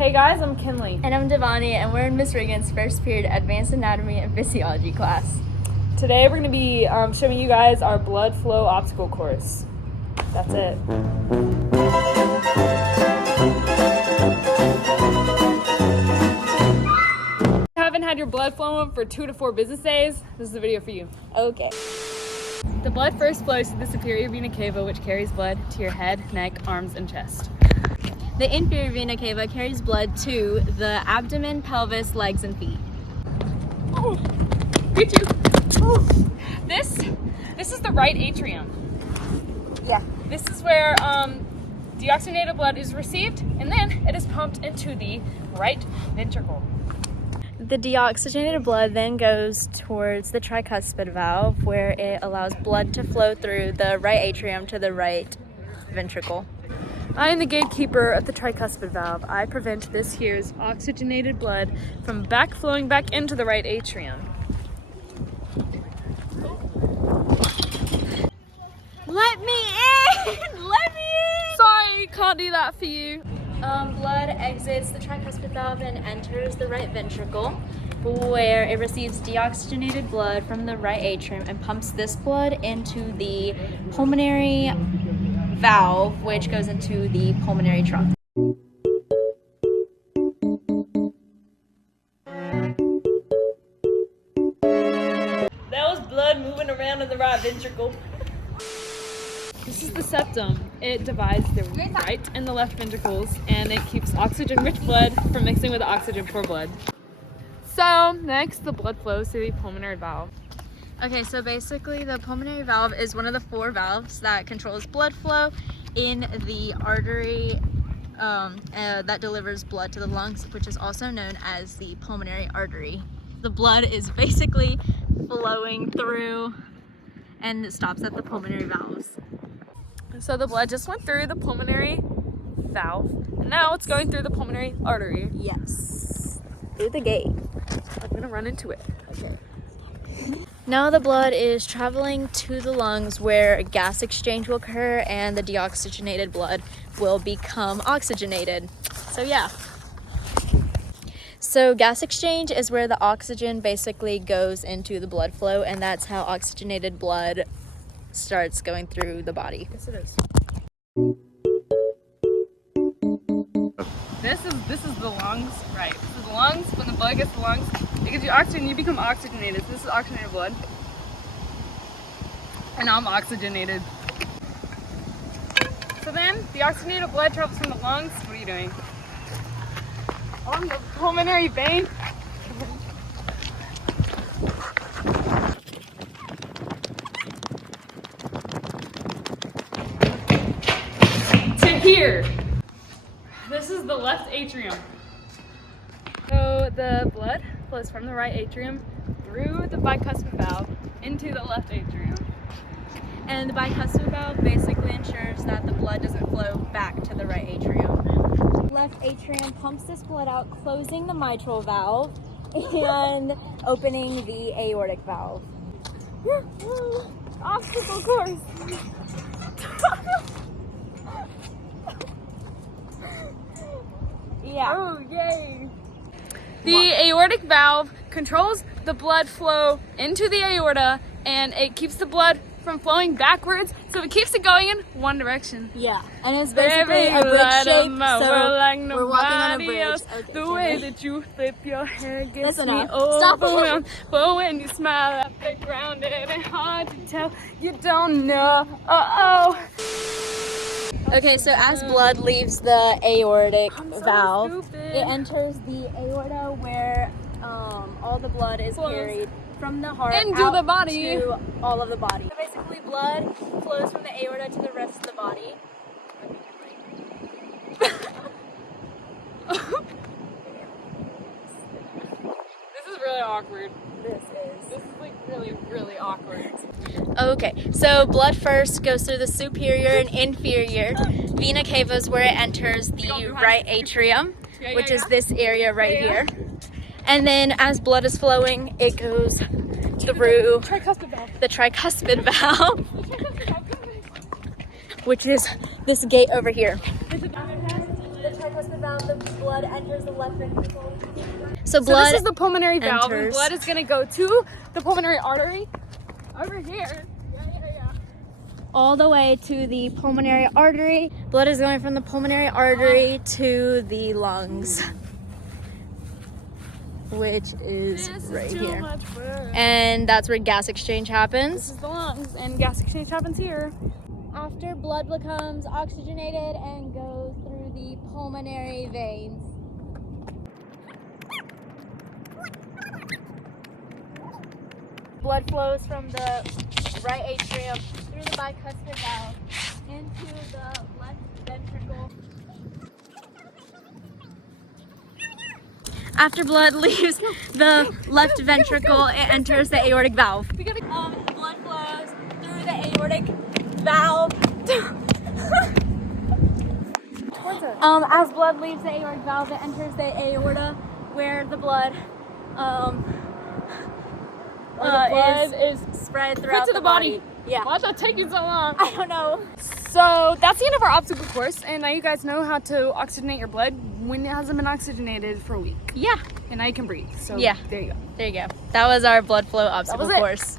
Hey guys, I'm Kinley. And I'm Devani, and we're in Miss Reagan's first period Advanced Anatomy and Physiology class. Today we're going to be showing you guys our blood flow obstacle course. That's it. If you haven't had your blood flowing for 2 to 4 business days, this is the video for you. Okay. The blood first flows to the superior vena cava, which carries blood to your head, neck, arms, and chest. The inferior vena cava carries blood to the abdomen, pelvis, legs, and feet. Oh, get you. Oh. This is the right atrium. Yeah. This is where deoxygenated blood is received, and then it is pumped into the right ventricle. The deoxygenated blood then goes towards the tricuspid valve, where it allows blood to flow through the right atrium to the right ventricle. I am the gatekeeper of the tricuspid valve. I prevent this here's oxygenated blood from flowing back into the right atrium. Let me in! Let me in! Sorry, can't do that for you. Blood exits the tricuspid valve and enters the right ventricle, where it receives deoxygenated blood from the right atrium and pumps this blood into the pulmonary valve, which goes into the pulmonary trunk. That was blood moving around in the right ventricle. This is the septum. It divides the right and the left ventricles, and it keeps oxygen-rich blood from mixing with the oxygen-poor blood. So next, the blood flows through the pulmonary valve. Okay, so basically the pulmonary valve is one of the 4 valves that controls blood flow in the artery that delivers blood to the lungs, which is also known as the pulmonary artery. The blood is basically flowing through and it stops at the pulmonary valves. So the blood just went through the pulmonary valve, and now it's going through the pulmonary artery. Yes, through the gate. I'm gonna run into it. Okay. Now the blood is traveling to the lungs, where a gas exchange will occur and the deoxygenated blood will become oxygenated. So yeah. So gas exchange is where the oxygen basically goes into the blood flow, and that's how oxygenated blood starts going through the body. Yes, it is. This is the lungs, right? This is the lungs. When the blood gets to the lungs, it gives you oxygen. You become oxygenated. This is oxygenated blood, and now I'm oxygenated. So then, the oxygenated blood travels from the lungs. What are you doing? On the pulmonary vein. To here. This is the left atrium. So the blood flows from the right atrium through the bicuspid valve into the left atrium. And the bicuspid valve basically ensures that the blood doesn't flow back to the right atrium. Left atrium pumps this blood out, closing the mitral valve and opening the aortic valve. Obstacle course. Yeah. Oh, yay. The aortic valve controls the blood flow into the aorta, and it keeps the blood from flowing backwards, so it keeps it going in one direction. Yeah, and it's basically a bridge shape, so we're walking on a bridge. Okay, the way that you flip your hair gets That's me enough. Stop overwhelmed. But when you smile at the ground, it ain't hard to tell you don't know. Okay, so as blood leaves the aortic so valve, stupid. it enters the aorta, where all the blood is Flows carried from the heart into out the body to all of the body. So basically, blood flows from the aorta to the rest of the body. This is really awkward. This This is like really, really awkward. Okay, so blood first goes through the superior and inferior vena cavas, where it enters the right atrium, which is this area right here. And then as blood is flowing, it goes through the tricuspid valve, which is this gate over here. The tricuspid valve the blood enters the left ventricle. So blood this is the pulmonary valve, and enters. blood is gonna go to the pulmonary artery over here. all the way to the pulmonary artery. Blood is going from the pulmonary artery to the lungs, which is right here. And that's where gas exchange This happens. is the lungs, and gas exchange happens here. After blood becomes oxygenated and goes through the pulmonary veins. Blood flows from the right atrium through the bicuspid valve into the left ventricle. After blood leaves the left ventricle, it enters the aortic valve. Blood flows through the aortic valve. As blood leaves the aortic valve, it enters the aorta, where the blood is spread put throughout to the body. Yeah. Why'd that take you so long? I don't know. So that's the end of our obstacle course, and now you guys know how to oxygenate your blood when it hasn't been oxygenated for a week. Yeah. And now you can breathe. So Yeah. there you go. There you go. That was our blood flow obstacle was it. course.